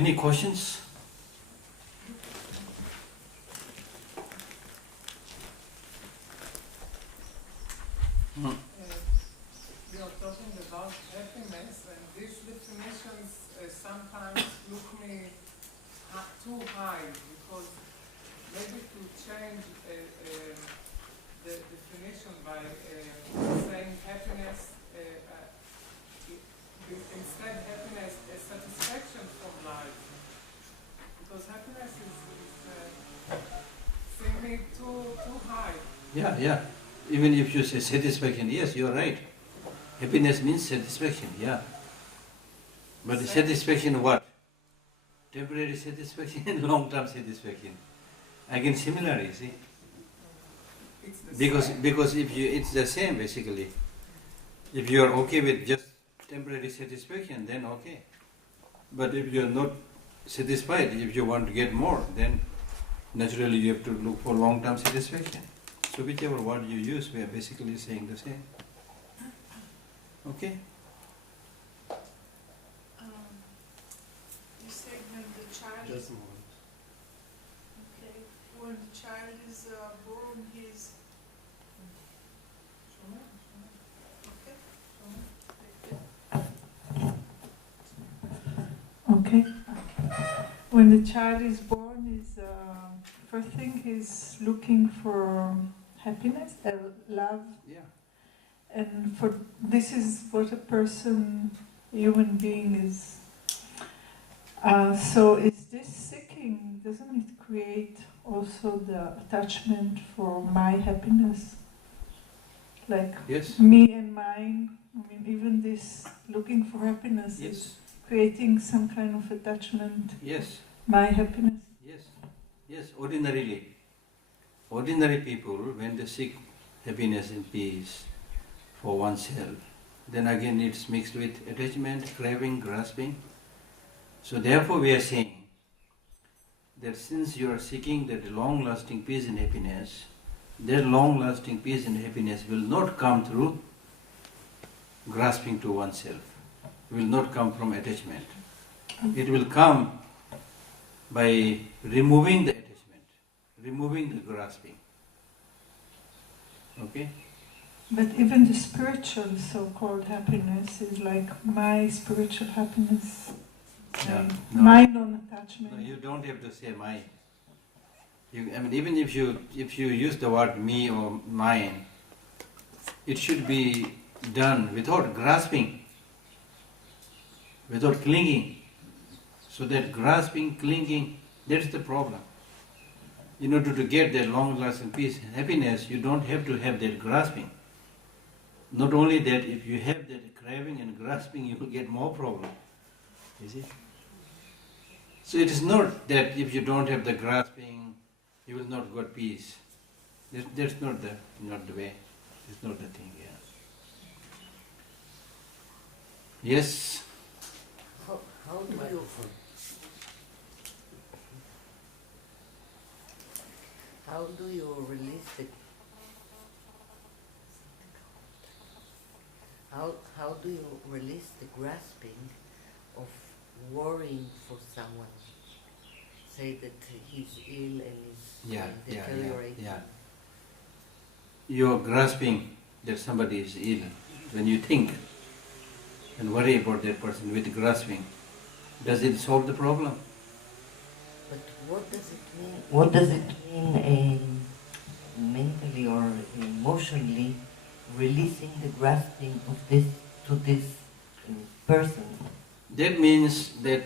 Any questions? You're talking about happiness, and these definitions sometimes look me too high, because maybe to change the definition by saying happiness, instead happiness is satisfaction from life, because happiness is seeming too high. Yeah. Even if you say satisfaction, yes, you're right. Happiness means satisfaction, yeah. But satisfaction what? Temporary satisfaction and long-term satisfaction. Again, similar, you see. Because if you, it's the same basically. If you are okay with just temporary satisfaction, then okay. But if you are not satisfied, if you want to get more, then naturally you have to look for long-term satisfaction. So whichever word you use, we are basically saying the same. Okay? You said when the child Just a moment. okay, when the child is born, he's okay. When the child is born, is first thing he's looking for happiness, love. Yeah. And for this is what a person, human being is. So is this seeking, doesn't it create also the attachment for my happiness? Like Yes. me and mine, I mean even this looking for happiness Yes. is creating some kind of attachment. Yes. My happiness. Yes, ordinary people, when they seek happiness and peace for oneself, then again it's mixed with attachment, craving, grasping. So therefore we are saying that since you are seeking that long-lasting peace and happiness, that long-lasting peace and happiness will not come through grasping to oneself, will not come from attachment. It will come by removing the attachment, removing the grasping. Okay? But even the spiritual so-called happiness is like my spiritual happiness, Yeah, like my non-attachment. No, you don't have to say my. Even if you use the word me or mine, it should be done without grasping, without clinging. So that grasping, clinging, that's the problem. In order to get that long-lasting peace and happiness, you don't have to have that grasping. Not only that, if you have that craving and grasping, you will get more problem. You see? So it is not that if you don't have the grasping, you will not get peace. That's not the way. It's not the thing. Yeah. Yes. How do you release the how do you release the grasping of worrying for someone? Say that he's ill and is deteriorating. Yeah. You are grasping that somebody is ill. When you think and worry about that person with grasping, does it solve the problem? But what does it mean? What does it mean mentally or emotionally releasing the grasping of this to this person? That means that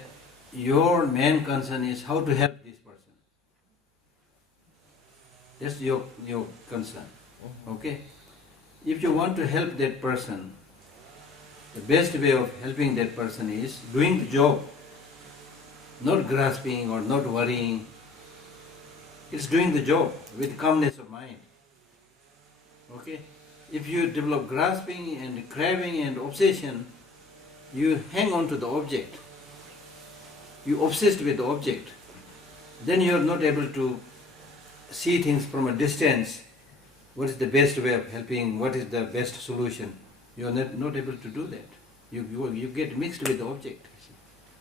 your main concern is how to help this person. That's your concern. Okay? If you want to help that person, the best way of helping that person is doing the job, not grasping or not worrying. It's doing the job with calmness of mind. Okay? If you develop grasping and craving and obsession, you hang on to the object. You obsessed with the object. Then you are not able to see things from a distance. What is the best way of helping? What is the best solution? You are not able to do that. You get mixed with the object.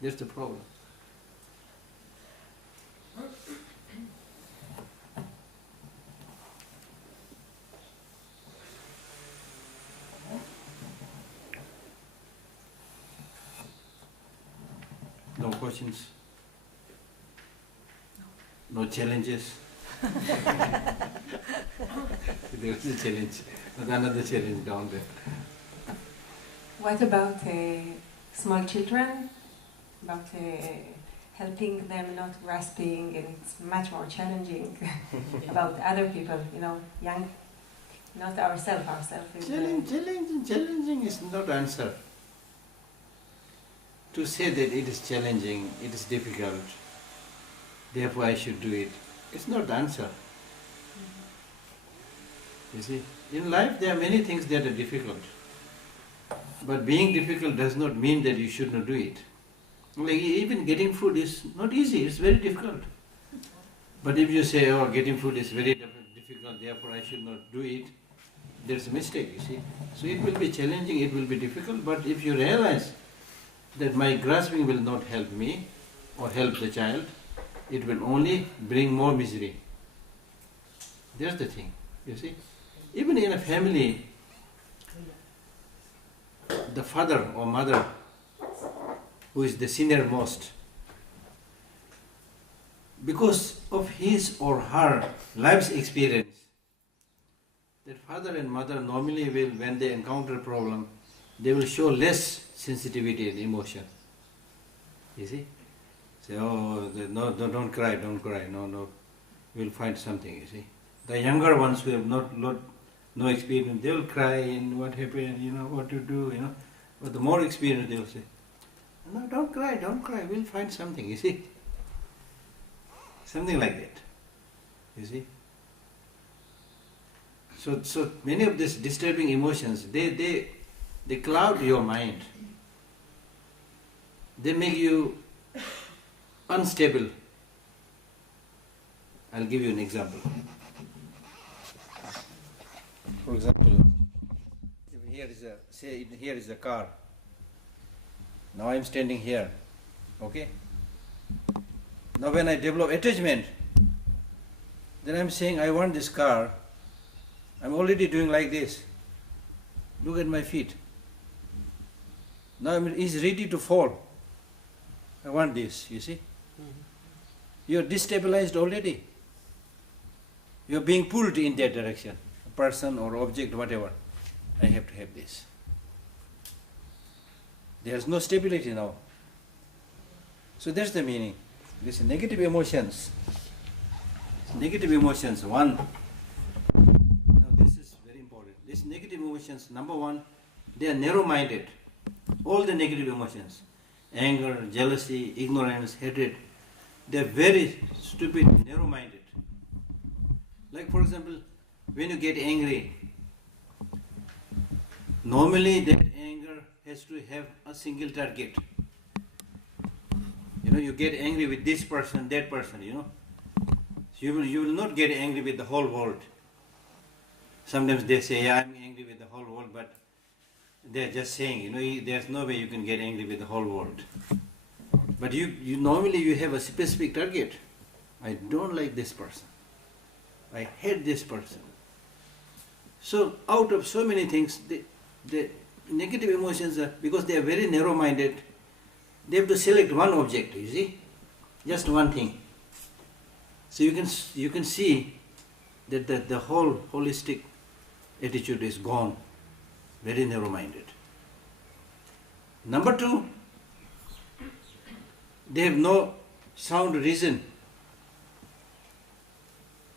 That's the problem. questions? No challenges? There is a challenge. Another challenge down there. What about small children? About helping them not grasping, and it's much more challenging about other people, young, not ourselves. Challenging is not answer. To say that it is challenging, it is difficult, therefore I should do it, it's not the answer. You see, in life there are many things that are difficult. But being difficult does not mean that you should not do it. Like even getting food is not easy, it's very difficult. But if you say, oh, getting food is very difficult, therefore I should not do it, there's a mistake, you see. So it will be challenging, it will be difficult, but if you realize that my grasping will not help me or help the child, it will only bring more misery. That's the thing, you see. Even in a family, the father or mother, who is the senior most, because of his or her life's experience, that father and mother normally will, when they encounter a problem, they will show less sensitivity and emotion. You see? Say, oh, no, don't cry, no, we'll find something, you see. The younger ones who have no experience, they will cry and what happened, what to do, But the more experienced, they will say, no, don't cry, we'll find something, you see. Something like that, you see. So many of these disturbing emotions, they cloud your mind. They make you unstable. I'll give you an example. For example, here is a car. Now I'm standing here, okay? Now when I develop attachment, then I'm saying I want this car. I'm already doing like this. Look at my feet. Now he's ready to fall. I want this, you see? You're destabilized already. You're being pulled in that direction. A person or object, whatever. I have to have this. There's no stability now. So that's the meaning. These negative emotions. One. Now this is very important. These negative emotions, number one, they are narrow-minded. All the negative emotions, anger, jealousy, ignorance, hatred, they are very stupid, narrow-minded. Like for example, when you get angry, normally that anger has to have a single target. You get angry with this person, that person, You will not get angry with the whole world. Sometimes they say, yeah, I'm angry with the whole world, but they're just saying, there's no way you can get angry with the whole world. But you normally you have a specific target. I don't like this person. I hate this person. So out of so many things, the negative emotions are, because they are very narrow-minded, they have to select one object, you see, just one thing. So you can see that the whole holistic attitude is gone, very narrow-minded. Number two, they have no sound reason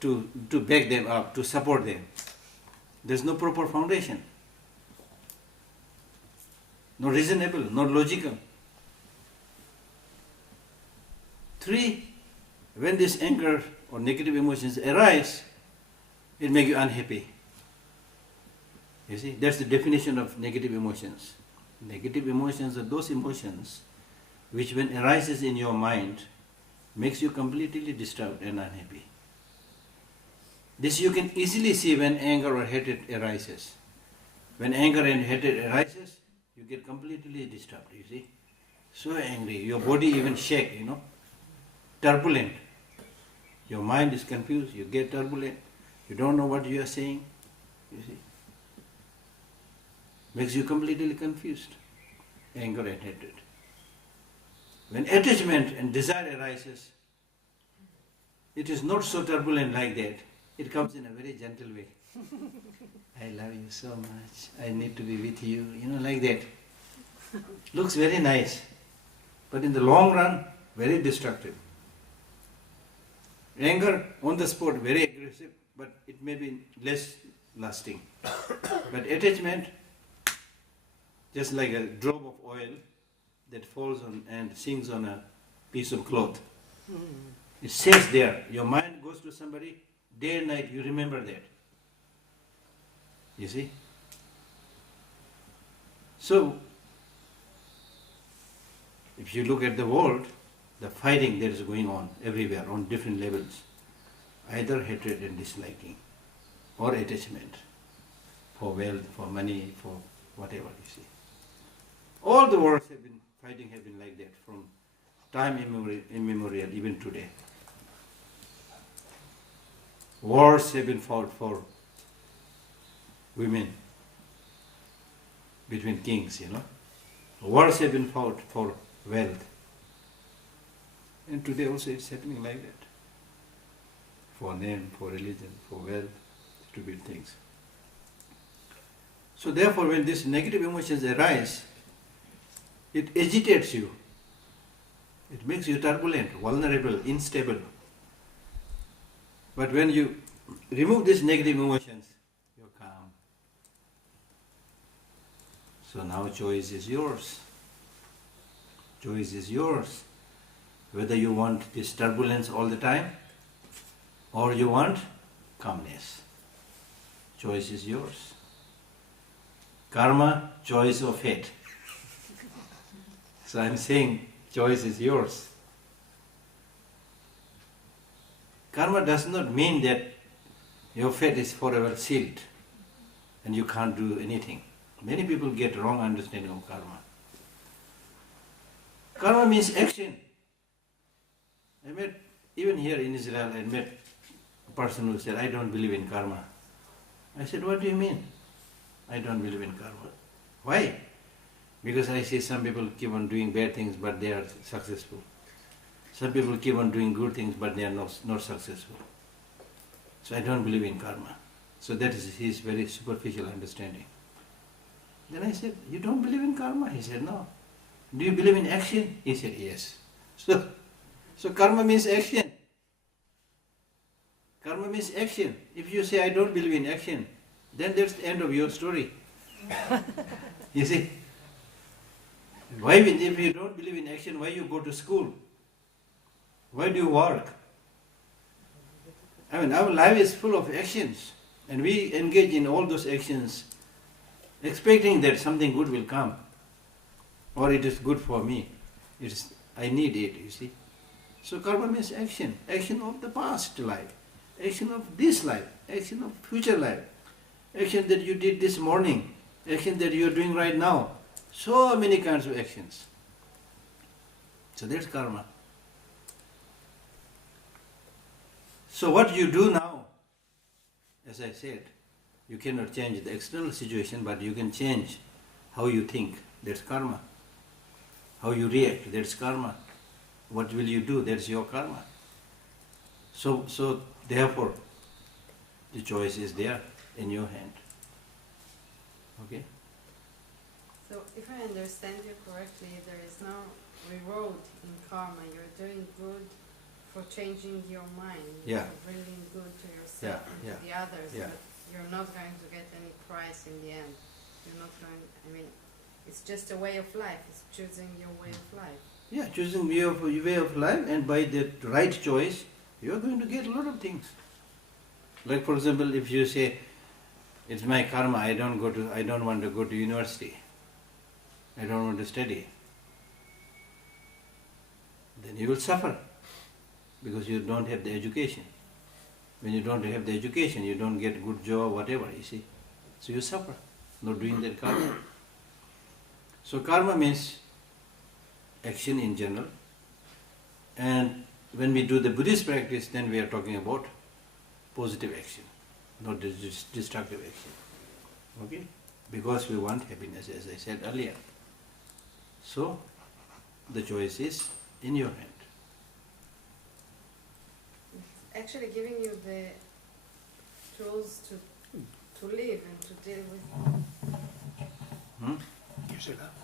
to back them up, to support them. There's no proper foundation. No reasonable, not logical. Three, when this anger or negative emotions arise, it makes you unhappy. You see, that's the definition of negative emotions. Negative emotions are those emotions which when arises in your mind, makes you completely disturbed and unhappy. This you can easily see when anger or hatred arises. When anger and hatred arises, you get completely disturbed, you see. So angry, your body even shake, turbulent. Your mind is confused, you get turbulent, you don't know what you are saying, you see. Makes you completely confused, anger and hatred. When attachment and desire arises, it is not so turbulent like that. It comes in a very gentle way. I love you so much. I need to be with you. Like that. Looks very nice. But in the long run, very destructive. Anger, on the spot, very aggressive, but it may be less lasting. But attachment, just like a drop of oil that falls on and sinks on a piece of cloth. It stays there. Your mind goes to somebody, day and night you remember that. You see? So, if you look at the world, the fighting that is going on everywhere on different levels, either hatred and disliking, or attachment for wealth, for money, for whatever you see. All the wars fighting have been like that from time immemorial, even today. Wars have been fought for women between kings, Wars have been fought for wealth. And today also it's happening like that. For name, for religion, for wealth, stupid things. So therefore when these negative emotions arise, it agitates you. It makes you turbulent, vulnerable, unstable. But when you remove these negative emotions, you're calm. So now choice is yours. Choice is yours. Whether you want this turbulence all the time or you want calmness. Choice is yours. Karma, choice or fate. So I'm saying choice is yours. Karma does not mean that your fate is forever sealed and you can't do anything. Many people get wrong understanding of karma. Karma means action. I met, even here in Israel, I met a person who said, I don't believe in karma. I said, what do you mean? I don't believe in karma. Why? Because I see some people keep on doing bad things but they are successful. Some people keep on doing good things but they are not successful. So I don't believe in karma. So that is his very superficial understanding. Then I said, you don't believe in karma? He said, no. Do you believe in action? He said, yes. So karma means action. Karma means action. If you say, I don't believe in action, then that's the end of your story. You see? Why, if you don't believe in action, why you go to school? Why do you work? I mean, our life is full of actions, and we engage in all those actions expecting that something good will come, or it is good for me. I need it, you see. So karma means action. Action of the past life, action of this life, action of future life, action that you did this morning, action that you are doing right now. So many kinds of actions. So that's karma. So what you do now, as I said, you cannot change the external situation, but you can change how you think. That's karma. How you react, that's karma. What will you do? That's your karma. So therefore, the choice is there in your hand. Okay? So if I understand you correctly, there is no reward in karma. You're doing good for changing your mind. Yeah. You're bringing good to yourself and to the others. Yeah. But you're not going to get any prize in the end. You're not going, it's just a way of life. It's choosing your way of life. Yeah, choosing way of life, and by that right choice, you are going to get a lot of things. Like for example, if you say, it's my karma, I don't want to go to university, I don't want to study, then you will suffer because you don't have the education. When you don't have the education, you don't get good job, whatever, you see. So you suffer, not doing that karma. So karma means action in general. And when we do the Buddhist practice, then we are talking about positive action, not destructive action. Okay? Because we want happiness, as I said earlier. So, the choice is in your hand. It's actually giving you the tools to live and to deal with. Use it up.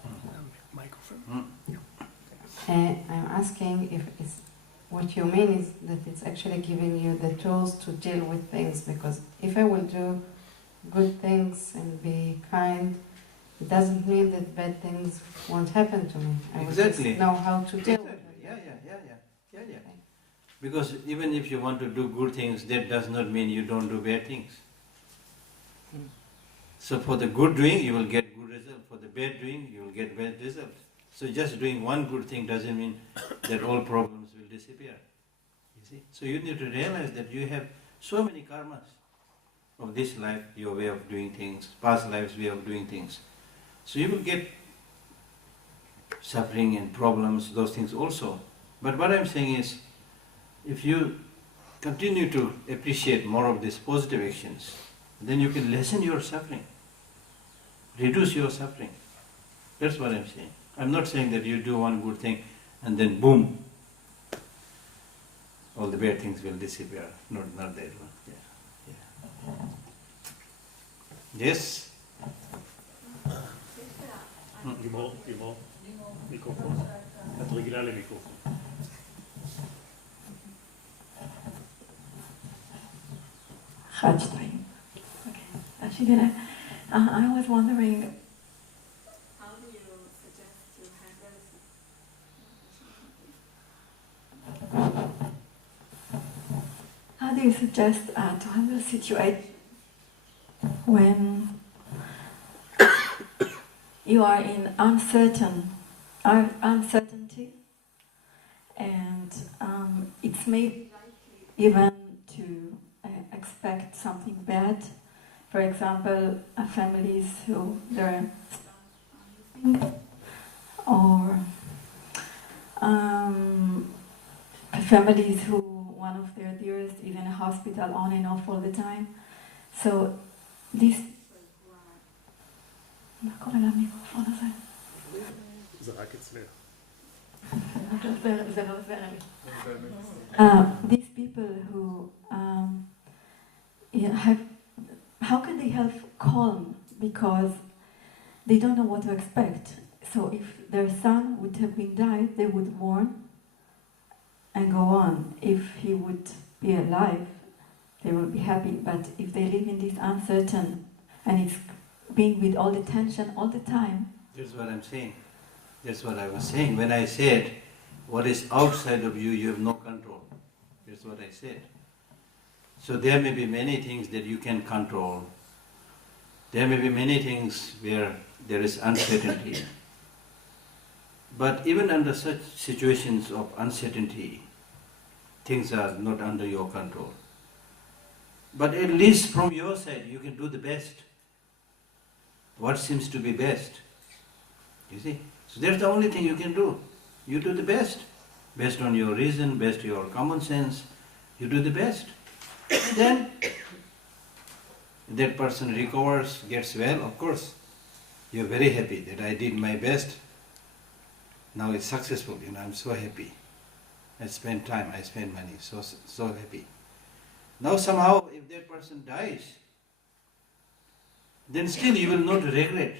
Microphone. I'm asking if it's what you mean is that it's actually giving you the tools to deal with things, because if I will do good things and be kind, it doesn't mean that bad things won't happen to me. I will just know how to deal with it. Yeah. Because even if you want to do good things, that does not mean you don't do bad things. So for the good doing, you will get good result. For the bad doing, you will get bad result. So just doing one good thing doesn't mean that all problems will disappear. You see? So you need to realize that you have so many karmas of this life, your way of doing things, past lives' way of doing things. So you will get suffering and problems, those things also. But what I'm saying is, if you continue to appreciate more of these positive actions, then you can lessen your suffering, reduce your suffering. That's what I'm saying. I'm not saying that you do one good thing and then boom, all the bad things will disappear. Not that one. Yeah. Yes? לימור, מיקרופון. את רגילה למיקרופון. אחד, שתיים. Okay. I was wondering, how do you suggest to handle a situation when you are in uncertainty, and it's maybe even to expect something bad. For example, families who they're missing, or families who one of their dearest is in a hospital on and off all the time. So this... מה קורה למיקרופון הזה? זה רק אצלך. זה לא עוזר לי. These people who how can they have calm, because they don't know what to expect. So if their son would have been died, they would mourn and go on. If he would be alive, they would be happy. But if they live in this uncertain, and it's being with all the tension all the time. That's what I'm saying. That's what I was saying. When I said, what is outside of you, you have no control. That's what I said. So there may be many things that you can control. There may be many things where there is uncertainty. But even under such situations of uncertainty, things are not under your control. But at least from your side, you can do the best. What seems to be best? You see? So that's the only thing you can do. You do the best. Based on your reason, based on your common sense, you do the best. And then that person recovers, gets well, of course. You're very happy that I did my best. Now it's successful, I'm so happy. I spend time, I spend money, so happy. Now somehow if that person dies, then still you will not regret.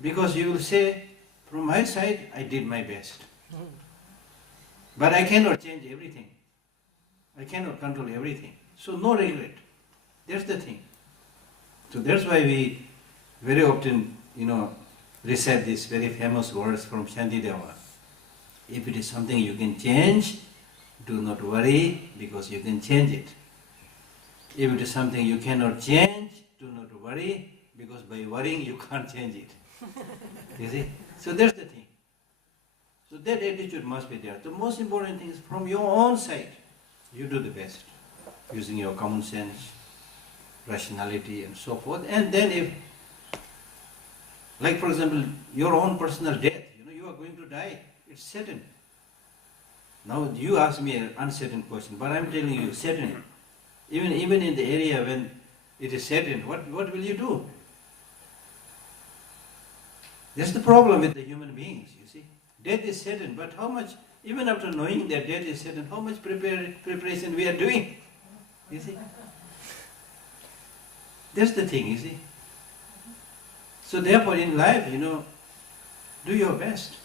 Because you will say, from my side, I did my best. But I cannot change everything. I cannot control everything. So no regret. That's the thing. So that's why we very often, recite these very famous words from Shantideva. If it is something you can change, do not worry, because you can change it. If it is something you cannot change, do not worry, because by worrying you can't change it. You see? So that's the thing. So that attitude must be there. The most important thing is from your own side, you do the best, using your common sense, rationality and so forth. And then if, like for example, your own personal death, you are going to die, it's certain. Now you ask me an uncertain question, but I'm telling you, certain. Even in the area when it is certain, what will you do? That's the problem with the human beings, you see. Death is certain, but how much, even after knowing that death is certain, how much preparation we are doing, you see. That's the thing, you see. So therefore in life, do your best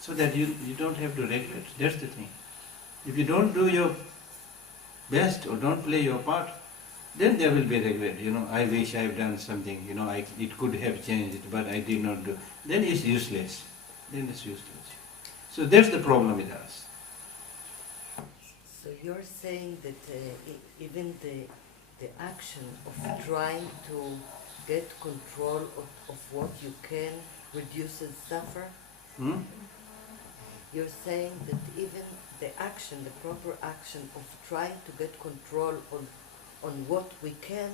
so that you don't have to regret. That's the thing. If you don't do your best or don't play your part, then there will be regret. I wish I have done something, it could have changed, but I did not do. Then it's useless. So that's the problem with us. So you're saying that even the action of trying to get control of what you can reduces suffer? You're saying that even the action, the proper action of trying to get control on what we can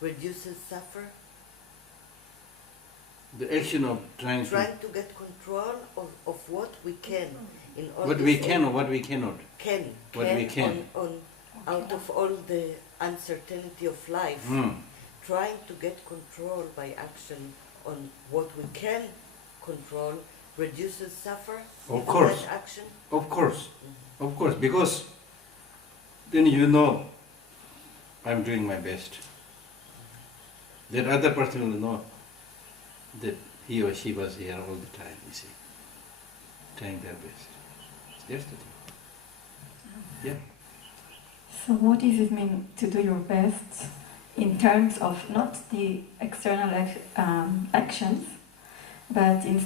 reduces suffer? The action of trying to get control of what we can in all what we can or what we cannot. What we can. Out of all the uncertainty of life, trying to get control by action on what we can control reduces suffer. Of course. That action? Of course. Of course, because then I'm doing my best. That other person will know that he or she was here all the time, you see, trying their best. That's the thing. Yeah. So what does it mean to do your best in terms of not the external actions, but in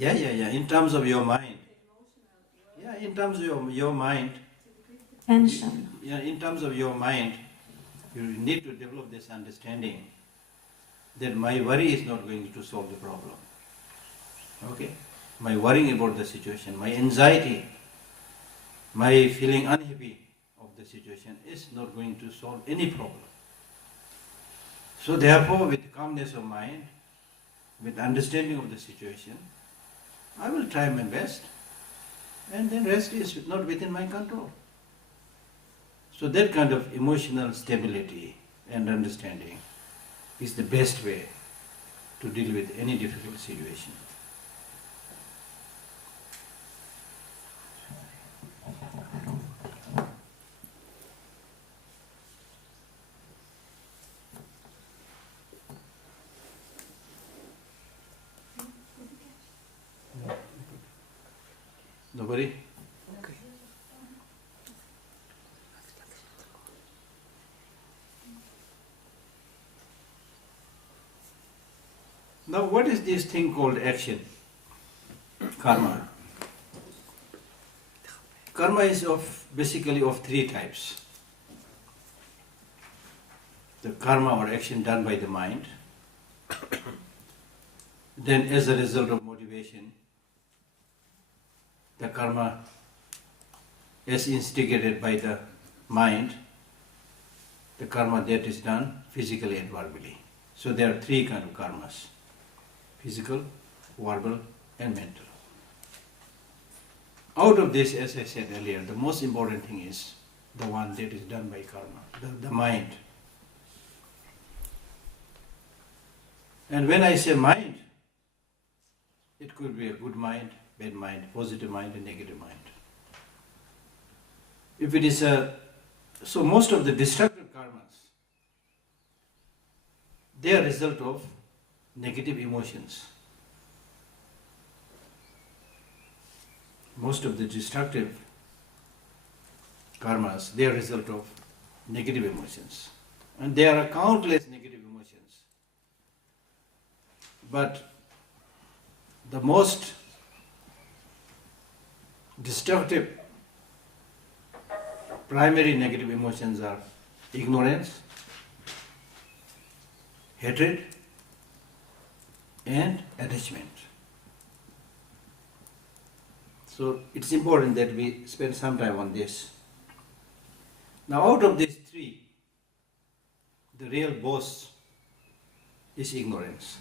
in terms of your mind. Yeah, in terms of your mind. tension. In terms of your mind, you need to develop this understanding that my worry is not going to solve the problem. Okay? My worrying about the situation, my anxiety, my feeling unhappy of the situation is not going to solve any problem. So therefore, with calmness of mind, with understanding of the situation, I will try my best, and then rest is not within my control. So that kind of emotional stability and understanding is the best way to deal with any difficult situation. Nobody? Okay. Now what is this thing called action? Karma. Karma is basically of three types. The karma or action done by the mind, then as a result of motivation, the karma is instigated by the mind, the karma that is done physically and verbally. So there are three kinds of karmas: physical, verbal and mental. Out of this, as I said earlier, the most important thing is the one that is done by karma, the mind. And when I say mind, it could be a good mind, bad mind, positive mind and negative mind. If it is so most of the destructive karmas, they are a result of negative emotions. Most of the destructive karmas, they are a result of negative emotions. And there are countless negative emotions. But the most destructive primary negative emotions are ignorance, hatred, and attachment. So it's important that we spend some time on this. Now out of these three, the real boss is ignorance.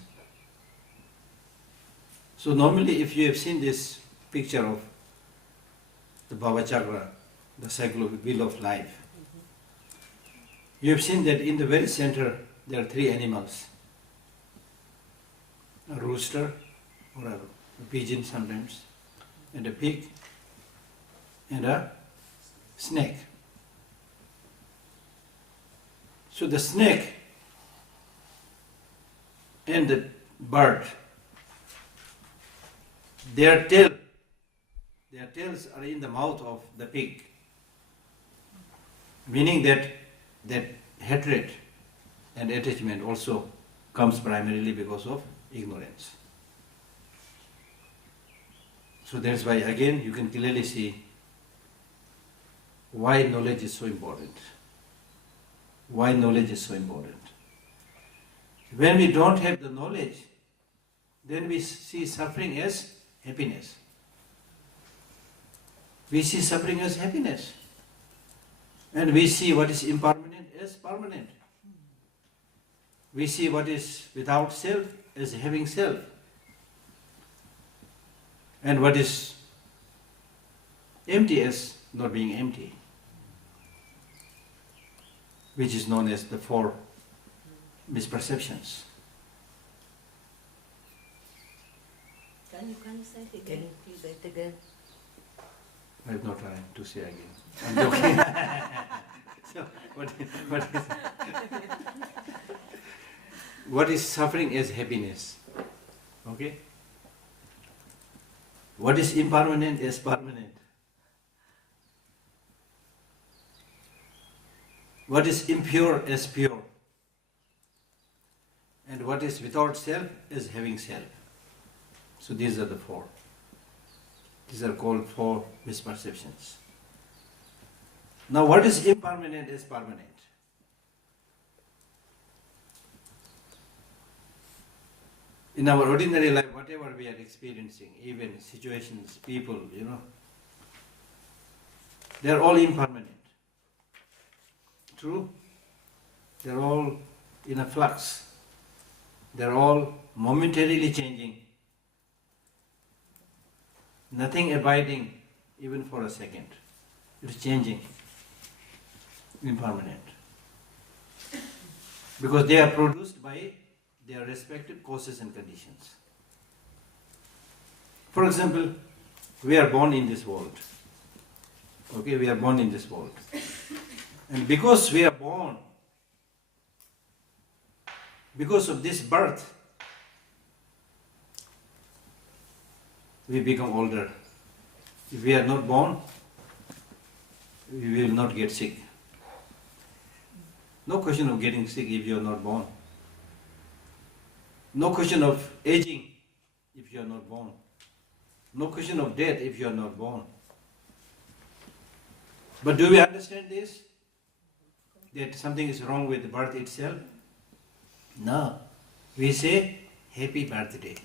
So normally if you have seen this picture of the Bhava Chakra, the cycle of wheel of life, you have seen that in the very center there are three animals. a rooster or a pigeon sometimes, and a pig, and a snake. So the snake and the bird, their tails are in the mouth of the pig, meaning that hatred and attachment also comes primarily because of ignorance. So that's why again you can clearly see why knowledge is so important. Why knowledge is so important. When we don't have the knowledge, then we see suffering as happiness. We see suffering as happiness. And we see what is impermanent as permanent. We see what is without self as having self. And what is empty as not being empty, which is known as the four misperceptions. Can you say it again? Can you please say it again? I have no time to say again. I'm joking. So, what is suffering as happiness? Okay? What is impermanent as permanent? What is impure as pure? And what is without self as having self? So these are the four. These are called four misperceptions. Now what is impermanent as permanent? In our ordinary life, whatever we are experiencing, even situations, people, they are all impermanent. True? They are all in a flux. They are all momentarily changing. Nothing abiding even for a second. It is changing. Impermanent. Because they are produced by their respective causes and conditions. For example, we are born in this world. Okay, we are born in this world. And because we are born, because of this birth, we become older. If we are not born, we will not get sick. No question of getting sick if you are not born. No question of aging if you are not born. No question of death if you are not born. But do we understand this? That something is wrong with the birth itself? No. We say, happy birthday.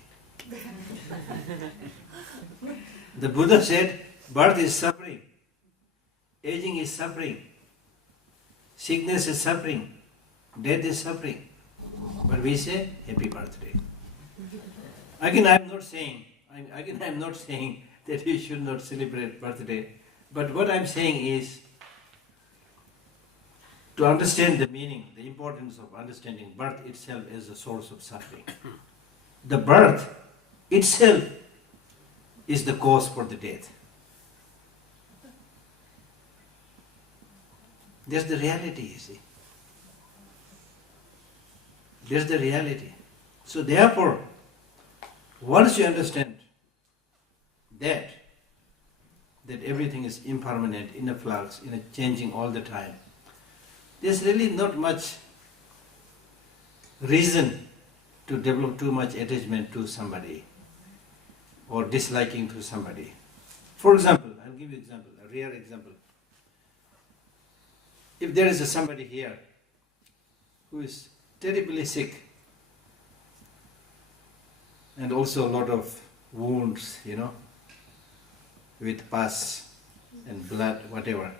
The Buddha said, birth is suffering, aging is suffering, sickness is suffering, death is suffering. But we say, happy birthday. Again, I am not saying that you should not celebrate birthday. But what I am saying is, to understand the meaning, the importance of understanding birth itself as a source of suffering. The birth itself is the cause for the death. That's the reality, you see. That's the reality. So therefore, once you understand that everything is impermanent, in a flux, in a changing all the time, there's really not much reason to develop too much attachment to somebody or disliking to somebody. For example, I'll give you an example, a rare example. If there is somebody here who is terribly sick and also a lot of wounds, with pus and blood, whatever,